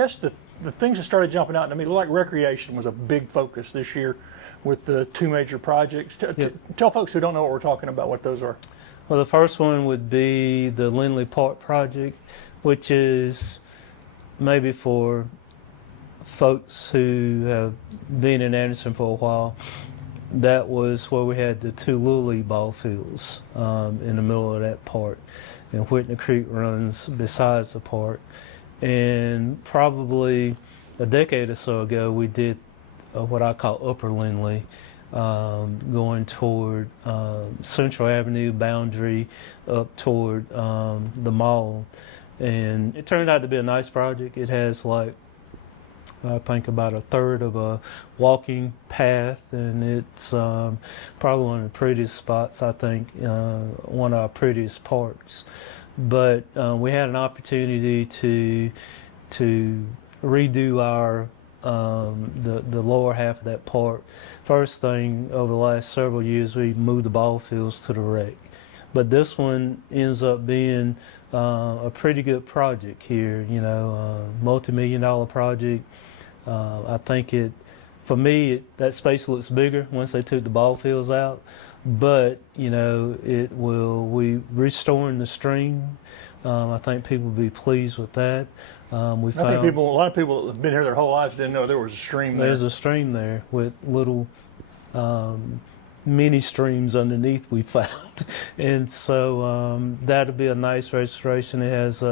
guess the things that started jumping out to me, like recreation was a big focus this year with the two major projects. Tell folks who don't know what we're talking about what those are. Well, the first one would be the Lindley Park project, which is maybe for folks who have been in Anderson for a while. That was where we had the two Little League ball fields in the middle of that park. And Whitney Creek runs besides the park. And probably a decade or so ago, we did what I call Upper Lindley, going toward Central Avenue boundary up toward the mall. And it turned out to be a nice project. It has like, I think about a third of a walking path, and it's probably one of the prettiest spots, I think, one of our prettiest parks. But we had an opportunity to redo our the lower half of that park. First thing, over the last several years, we moved the ball fields to the rec. But this one ends up being a pretty good project here, you know, multi-million-dollar project. I think for me, that space looks bigger once they took the ball fields out. But, you know, we restoring the stream. I think people will be pleased with that. I think a lot of people that have been here their whole lives didn't know there was a stream there. There's a stream there with little mini streams underneath we found. And so that'll be a nice restoration. It has,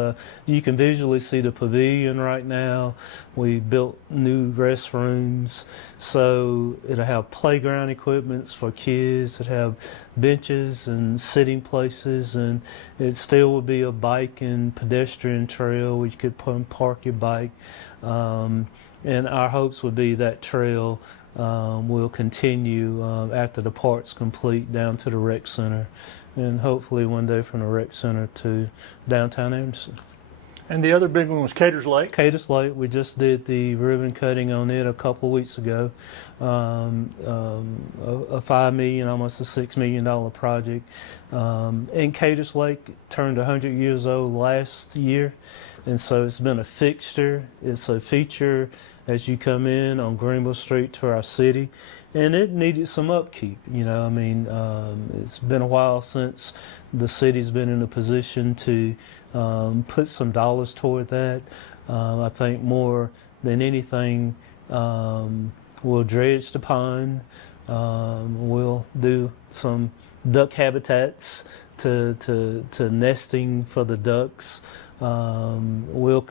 you can visually see the pavilion right now. We built new restrooms. So it'll have playground equipments for kids. It'll have benches and sitting places. And it still will be a bike and pedestrian trail where you could park your bike. And our hopes would be that trail will continue after the park's complete down to the rec center, and hopefully one day from the rec center to downtown Anderson. And the other big one was Caters Lake. Caters Lake, we just did the ribbon cutting on it a couple of weeks ago. A $5 million, almost a $6 million project. And Caters Lake turned 100 years old last year, and so it's been a fixture. It's a feature as you come in on Greenville Street to our city, and it needed some upkeep. You know, I mean, it's been a while since the city's been in a position to put some dollars toward that. I think more than anything, we'll dredge the pond. We'll do some duck habitats to nesting for the ducks. We'll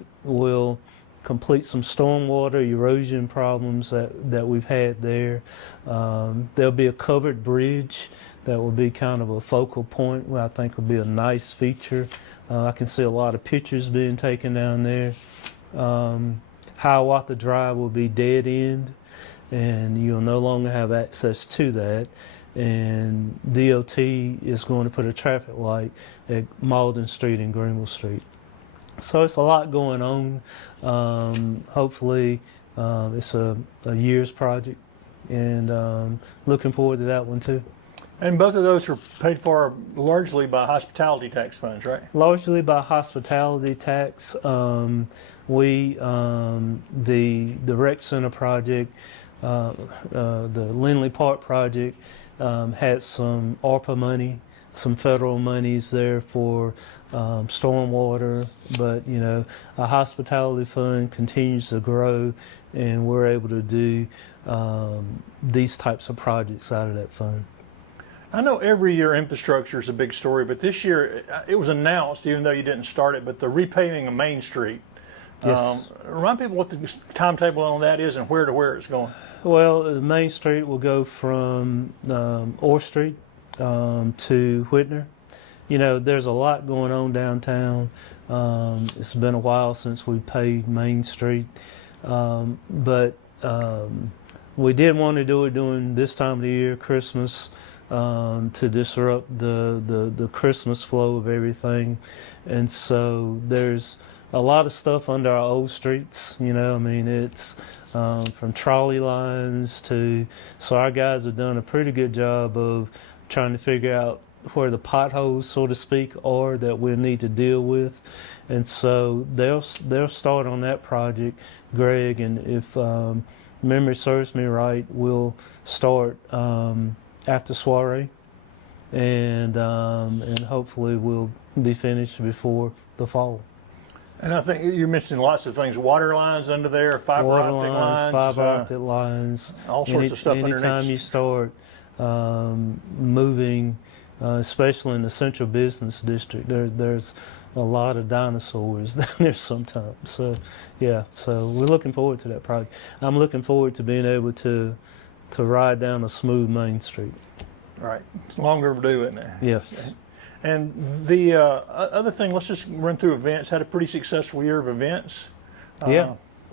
complete some stormwater erosion problems that we've had there. There'll be a covered bridge that will be kind of a focal point where I think will be a nice feature. I can see a lot of pictures being taken down there. Hiawatha Drive will be dead end, and you'll no longer have access to that. And DOT is going to put a traffic light at Malden Street and Greenville Street. So it's a lot going on. Hopefully it's a year's project, and looking forward to that one too. And both of those are paid for largely by hospitality tax funds, right? Largely by hospitality tax. The rec center project, the Lindley Park project, had some ARPA money, some federal monies there for stormwater, but you know, our hospitality fund continues to grow, and we're able to do these types of projects out of that fund. I know every year infrastructure is a big story, but this year it was announced, even though you didn't start it, but the repaving of Main Street. Yes. Remind people what the timetable on that is and where to where it's going. Well, Main Street will go from Orr Street to Whitner. You know, there's a lot going on downtown. It's been a while since we paved Main Street, but we didn't want to do it during this time of the year, Christmas, to disrupt the Christmas flow of everything. And so there's a lot of stuff under our old streets. You know, I mean, it's from trolley lines to, so our guys have done a pretty good job of trying to figure out where the potholes, so to speak, are that we'll need to deal with, and so they'll start on that project, Greg, and if memory serves me right, we'll start after soiree, and hopefully we'll be finished before the fall. And I think you mentioned lots of things: water lines under there, fiber Water optic lines, fiber optic lines, all sorts of stuff anytime underneath. you start moving, especially in the central business district, there's a lot of dinosaurs down there sometimes. So, yeah, so we're looking forward to that project. I'm looking forward to being able to ride down a smooth Main Street. Right, it's long overdue, isn't it? Yes. Okay. And the other thing, let's just run through events. Had a pretty successful year of events.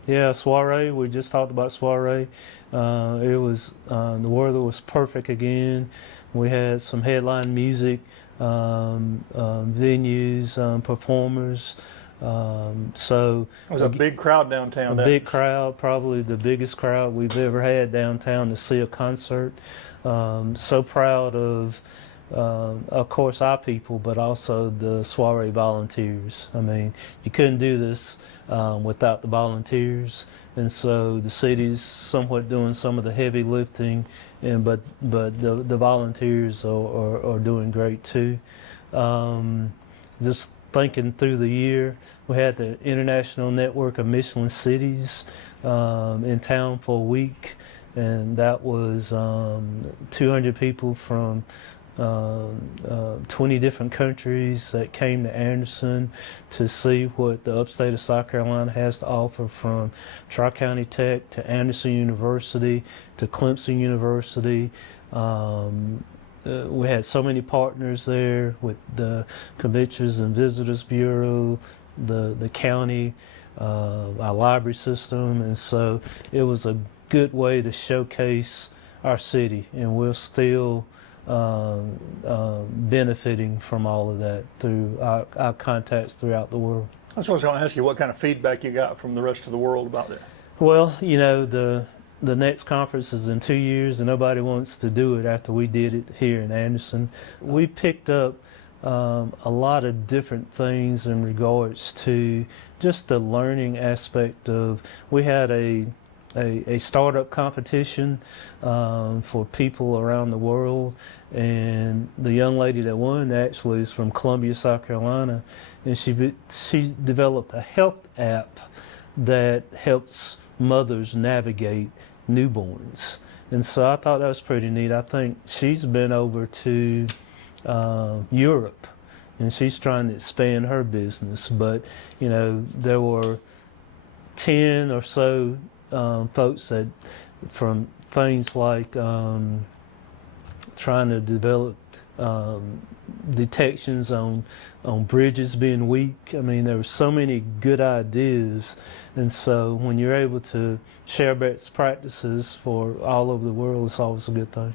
Yeah, soiree. We just talked about soiree. It was the weather was perfect again. We had some headline music, venues, performers. So It was a big crowd downtown. Big crowd, probably the biggest crowd we've ever had downtown to see a concert. So proud of course, our people, but also the soiree volunteers. I mean, you couldn't do this without the volunteers, and so the city's somewhat doing some of the heavy lifting, but the volunteers are doing great too. Just thinking through the year, we had the International Network of Michelin Cities in town for a week, and that was 200 people from 20 different countries that came to Anderson to see what the upstate of South Carolina has to offer, from Tri-County Tech to Anderson University to Clemson University. We had so many partners there with the Conventions and Visitors Bureau, the county, our library system, and so it was a good way to showcase our city, and we're still benefiting from all of that through our contacts throughout the world. That's what I was going to ask you. What kind of feedback you got from the rest of the world about it? Well, you know, the next conference is in 2 years, and nobody wants to do it after we did it here in Anderson. We picked up a lot of different things in regards to just the learning aspect of. We had a startup competition for people around the world, and the young lady that won actually is from Columbia, South Carolina, and she developed a health app that helps mothers navigate newborns, and so I thought that was pretty neat. I think she's been over to Europe, and she's trying to expand her business, but you know, there were 10 or so folks that, from things like trying to develop detections on bridges being weak. I mean, there were so many good ideas, and so when you're able to share best practices for all over the world, it's always a good thing.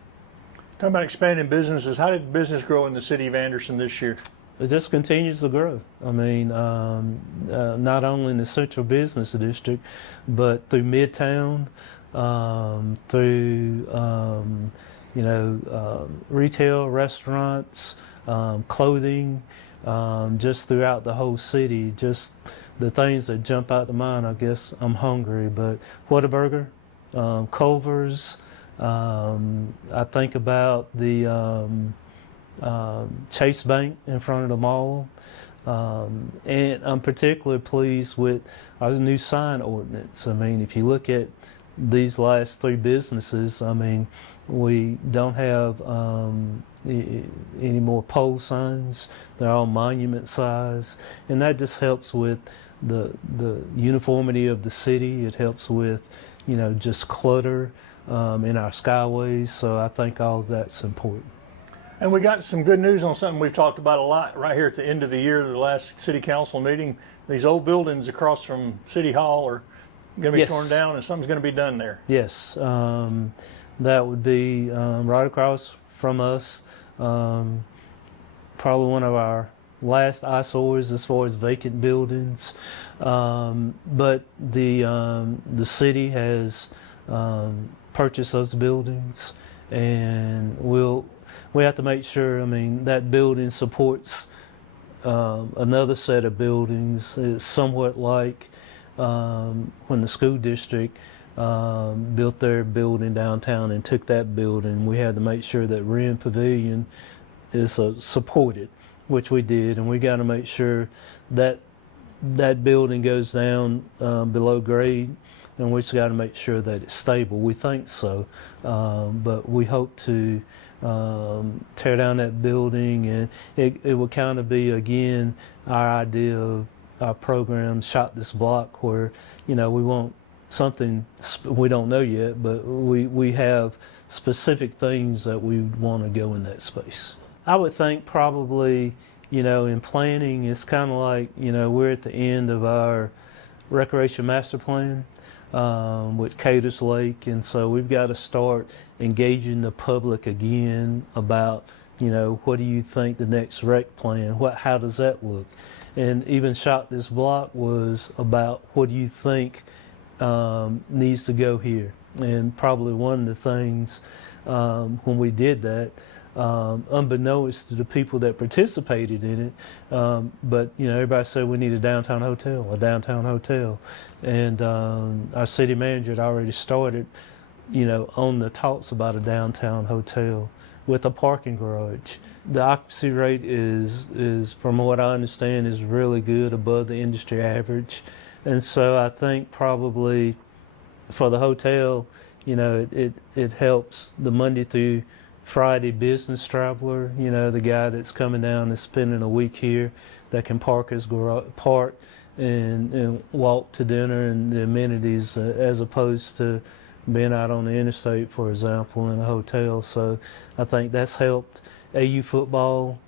Talking about expanding businesses, how did business grow in the city of Anderson this year? It just continues to grow. I mean, not only in the central business district, but through Midtown, through retail, restaurants, clothing, just throughout the whole city. Just the things that jump out to mind. I guess I'm hungry, but Whataburger, Culver's. I think about the Chase Bank in front of the mall, and I'm particularly pleased with our new sign ordinance. I mean, if you look at these last 3 businesses, I mean, we don't have any more pole signs. They're all monument size, and that just helps with the uniformity of the city. It helps with, you know, just clutter in our skyways. So I think all of that's important. And we got some good news on something we've talked about a lot right here at the end of the year, the last city council meeting. These old buildings across from City Hall are going to be torn down, and something's going to be done there. Yes, that would be right across from us. Probably one of our last eyesores as far as vacant buildings. But the city has purchased those buildings, and we'll we have to make sure, I mean, that building supports another set of buildings. It's somewhat like when the school district built their building downtown and took that building. We had to make sure that Wren Pavilion is supported, which we did, and we got to make sure that that building goes down below grade, and we just got to make sure that it's stable. We think so, but we hope to tear down that building, and it will kind of be, again, our idea of our program, Shot This Block, where, we want something we don't know yet, but we have specific things that we want to go in that space. I would think probably, in planning, it's kind of like, we're at the end of our recreation master plan with Caters Lake, and so we've got to start engaging the public again about, what do you think the next rec plan, how does that look? And even Shot This Block was about, what do you think needs to go here? And probably one of the things when we did that, unbeknownst to the people that participated in it, but everybody said we need a downtown hotel, and our city manager had already started, on the talks about a downtown hotel with a parking garage. The occupancy rate is from what I understand, is really good, above the industry average, and so I think probably for the hotel, it helps the Monday through Friday business traveler, the guy that's coming down and spending a week here, that can park his garage, and walk to dinner and the amenities, as opposed to being out on the interstate, for example, in a hotel. So I think that's helped AU football,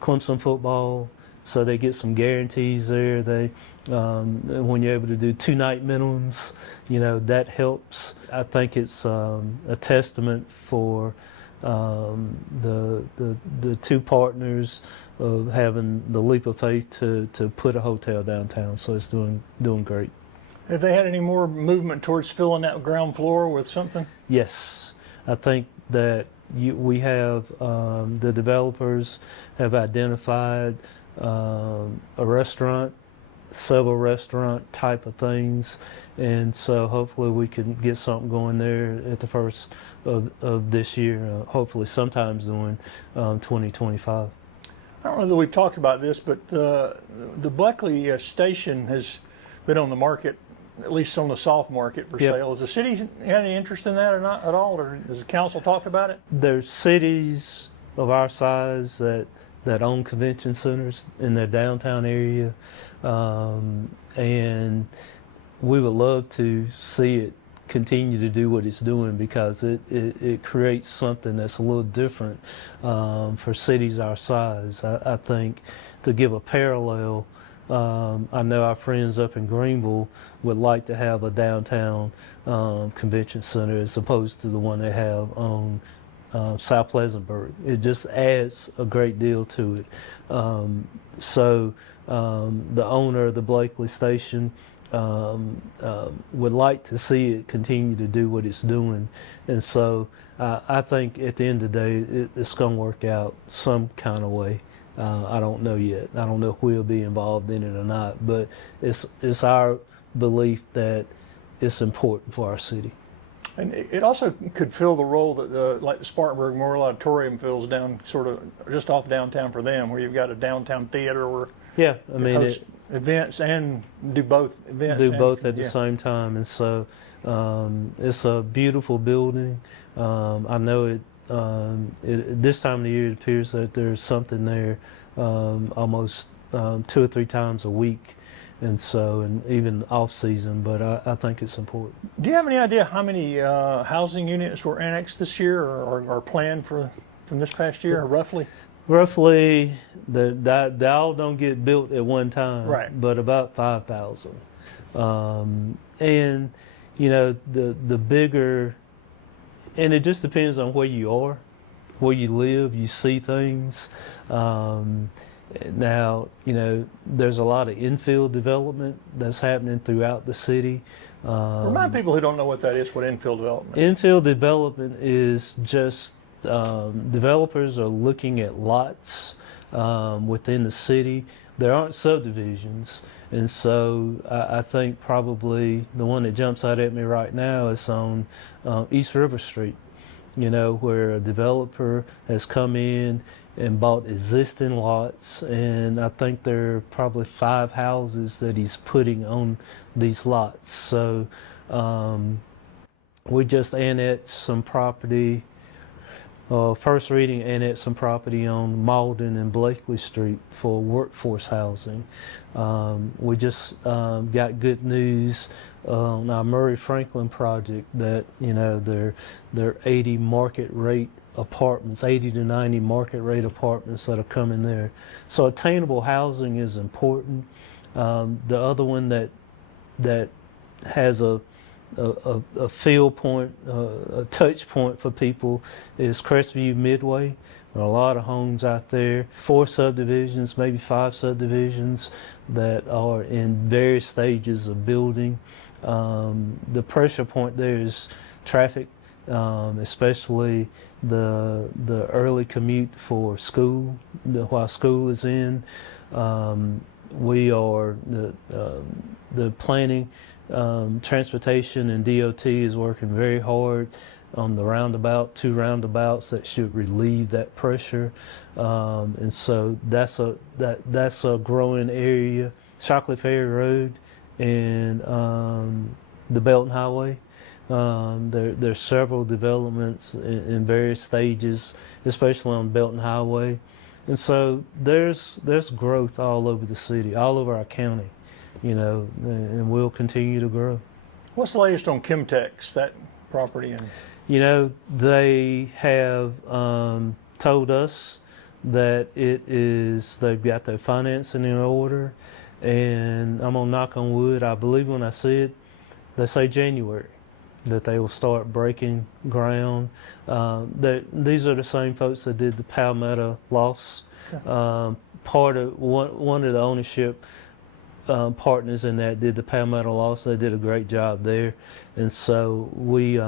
Clemson football, so they get some guarantees there. They when you're able to do 2-night minimums, that helps. I think it's a testament for the two partners of having the leap of faith to put a hotel downtown. So it's doing great. Have they had any more movement towards filling that ground floor with something? Yes, I think that we have the developers have identified a restaurant, several restaurant type of things, and so hopefully we can get something going there at the first of this year, hopefully sometimes during 2025. I don't know that we've talked about this, but the Bleckley station has been on the market, at least on the soft market, for Yep. sale. Has the city had any interest in that or not at all, or has the council talked about it? There's cities of our size that own convention centers in their downtown area, and we would love to see it continue to do what it's doing, because it creates something that's a little different for cities our size. I think, to give a parallel, I know our friends up in Greenville would like to have a downtown convention center as opposed to the one they have on South Pleasantburg. It just adds a great deal to it. So the owner of the Blakely station would like to see it continue to do what it's doing, and so I think at the end of the day it's going to work out some kind of way. I don't know yet. I don't know if we'll be involved in it or not, but it's our belief that it's important for our city. And it also could fill the role that like the Spartanburg Memorial Auditorium fills down, sort of just off downtown for them, where you've got a downtown theater where Yeah, I mean, host events and do both events. do both at the same time, and so it's a beautiful building. I know it. This time of the year, it appears that there's something there almost 2 or 3 times a week, and so, and even off season. But I think it's important. Do you have any idea how many housing units were annexed this year, or planned from this past year, roughly? Roughly, they all don't get built at one time, Right. but about 5,000. And the bigger, and it just depends on where you are, where you live. You see things. Now, there's a lot of infill development that's happening throughout the city. Remind people who don't know what that is, what infill development is. Infill development is just developers are looking at lots within the city. There aren't subdivisions, and so I think probably the one that jumps out at me right now is on East River Street, where a developer has come in and bought existing lots, and I think there are probably 5 houses that he's putting on these lots. So we just annexed some property. First reading annexed some property on Malden and Blakely Street for workforce housing. We just got good news on our Murray Franklin project that they're 80 market rate apartments, 80 to 90 market rate apartments that are coming there. So attainable housing is important. The other one that has a feel point, a touch point for people is Crestview Midway. There are a lot of homes out there, 4 subdivisions, maybe 5 subdivisions that are in various stages of building. The pressure point there is traffic, especially the early commute for school, while school is in. We are the planning, transportation and DOT is working very hard on the 2 roundabouts that should relieve that pressure, and so that's a growing area. Shockley Ferry Road and the Belton Highway. There's several developments in various stages, especially on Belton Highway, and so there's growth all over the city, all over our county, and we'll continue to grow. What's the latest on Chemtex, that property? They have told us that they've got their financing in order, and I'm gonna knock on wood. I believe when I see it, they say January that they will start breaking ground. These are the same folks that did the Palmetto loss. Okay. Part of one of the ownership partners in that did the Palmetto loss. They did a great job there, and so we.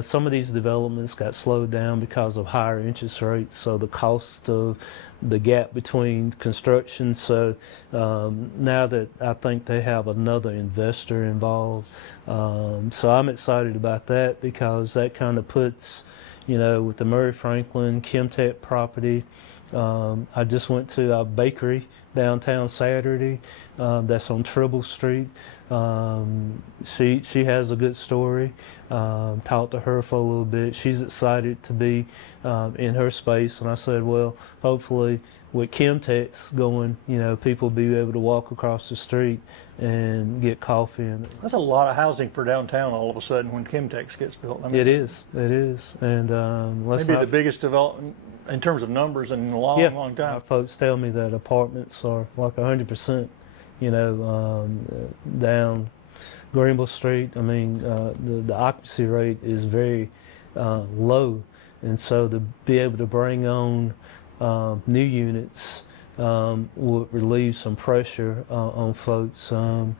Some of these developments got slowed down because of higher interest rates, so the cost of the gap between construction. So now that I think they have another investor involved, so I'm excited about that because that kind of puts, with the Murray Franklin Chemtech property. I just went to a bakery downtown Saturday that's on Tribble Street. She has a good story. Talked to her for a little bit. She's excited to be in her space, and I said, well, hopefully with Chemtex going, people will be able to walk across the street and get coffee. That's a lot of housing for downtown all of a sudden when Chemtex gets built. It is, and maybe the biggest development in terms of numbers in a long time. Folks tell me that apartments are like 100%, down Greenville Street. I mean, the occupancy rate is very low, and so to be able to bring on new units would relieve some pressure on folks. I'm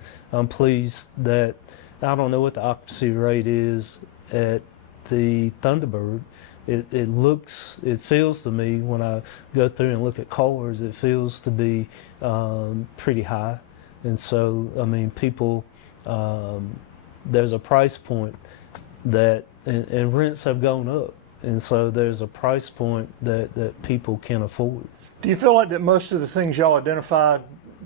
pleased that I don't know what the occupancy rate is at the Thunderbird. It feels to me when I go through and look at cars, it feels to be pretty high. And so, I mean, people, there's a price point that, and rents have gone up. And so there's a price point that people can afford. Do you feel like that most of the things y'all identified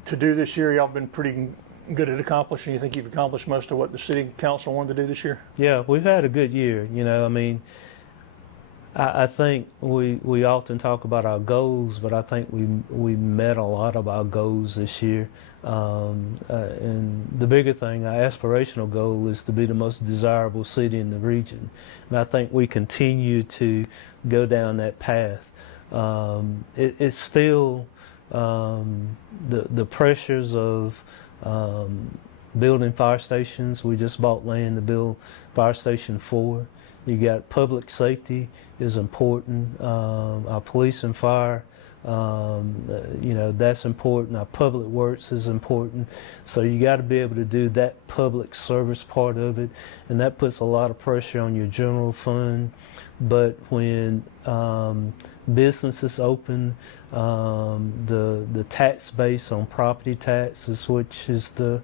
to do this year, y'all been pretty good at accomplishing? You think you've accomplished most of what the city council wanted to do this year? Yeah, we've had a good year. I mean, I think we often talk about our goals, but I think we met a lot of our goals this year. And the bigger thing, our aspirational goal is to be the most desirable city in the region. And I think we continue to go down that path. It's still the pressures of building fire stations. We just bought land to build Fire Station 4. You got public safety is important. Our police and fire, that's important. Our public works is important. So you got to be able to do that public service part of it, and that puts a lot of pressure on your general fund. but when businesses open, the tax base on property taxes, which is the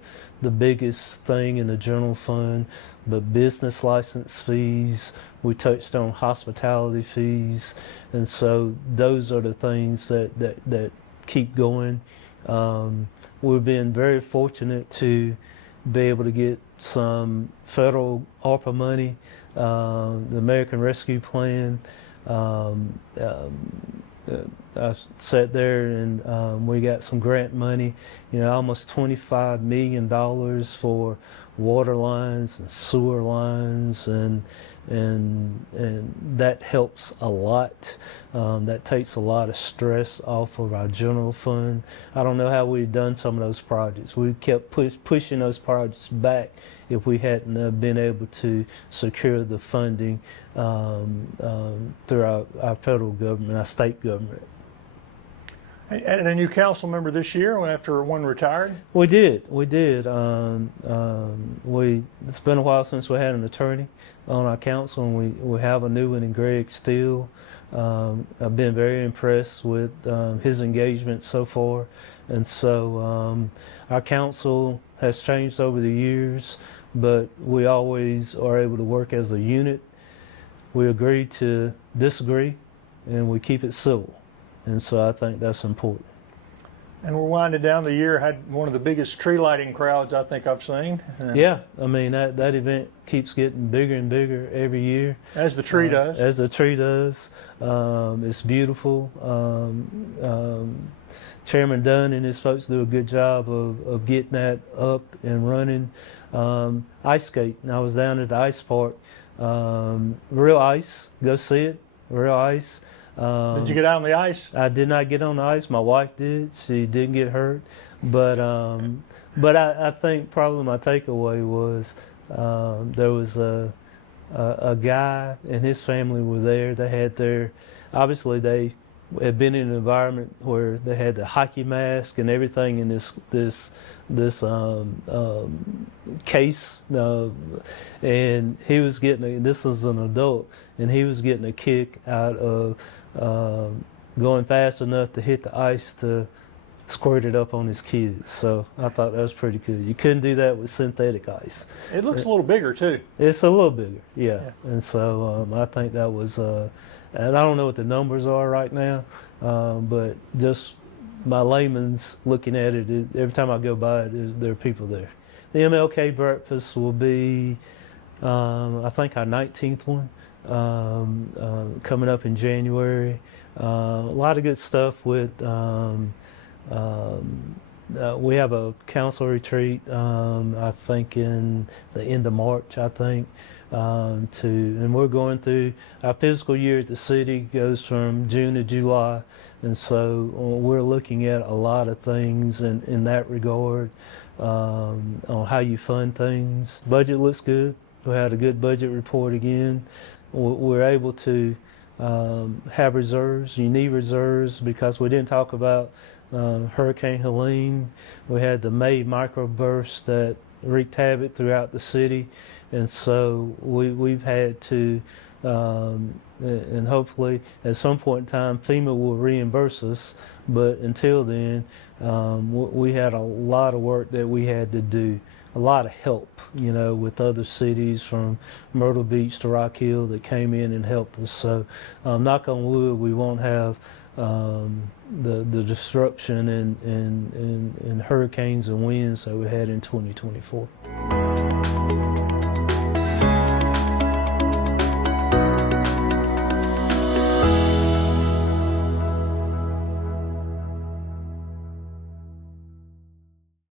biggest thing in the general fund, but business license fees, we touched on hospitality fees, and so those are the things that keep going. We've been very fortunate to be able to get some federal ARPA money, the American Rescue Plan. I sat there and we got some grant money, almost $25 million for water lines and sewer lines, and that helps a lot. That takes a lot of stress off of our general fund. I don't know how we've done some of those projects. We kept pushing those projects back if we hadn't been able to secure the funding through our federal government, our state government. And a new council member this year after one retired? We did. It's been a while since we had an attorney on our council, and we have a new one in Greg Steele. I've been very impressed with his engagement so far, and so our council has changed over the years, but we always are able to work as a unit. We agree to disagree, and we keep it civil. And so I think that's important. And we're winding down the year, had one of the biggest tree lighting crowds I think I've seen. Yeah, I mean, that event keeps getting bigger and bigger every year. As the tree does. As the tree does. It's beautiful. Chairman Dunn and his folks do a good job of getting that up and running. Ice skate. I was down at the ice park. Real ice. Go see it. Real ice. Did you get out on the ice? I did not get on the ice. My wife did. She didn't get hurt. But I think probably my takeaway was there was a guy and his family were there. They had obviously they had been in an environment where they had the hockey mask and everything in this case, and he was getting this was an adult, and he was getting a kick out of going fast enough to hit the ice to squirt it up on his kids. So I thought that was pretty cool. You couldn't do that with synthetic ice. It looks a little bigger too. It's a little bigger, yeah. And so I think that was, and I don't know what the numbers are right now, but just my layman's looking at it, every time I go by it, there are people there. The MLK breakfast will be, I think, our 19th one. Coming up in January. A lot of good stuff with we have a council retreat I think in the end of March, I think, and we're going through our fiscal year at the city goes from June to July, and so we're looking at a lot of things in that regard, on how you fund things. Budget looks good. We had a good budget report again. We're able to have reserves. You need reserves because we didn't talk about Hurricane Helene. We had the May microburst that wreaked havoc throughout the city, and so we've had to, and hopefully at some point in time FEMA will reimburse us, but until then we had a lot of work that we had to do. A lot of help, with other cities from Myrtle Beach to Rock Hill that came in and helped us. So, knock on wood, we won't have the disruption in hurricanes and winds that we had in 2024.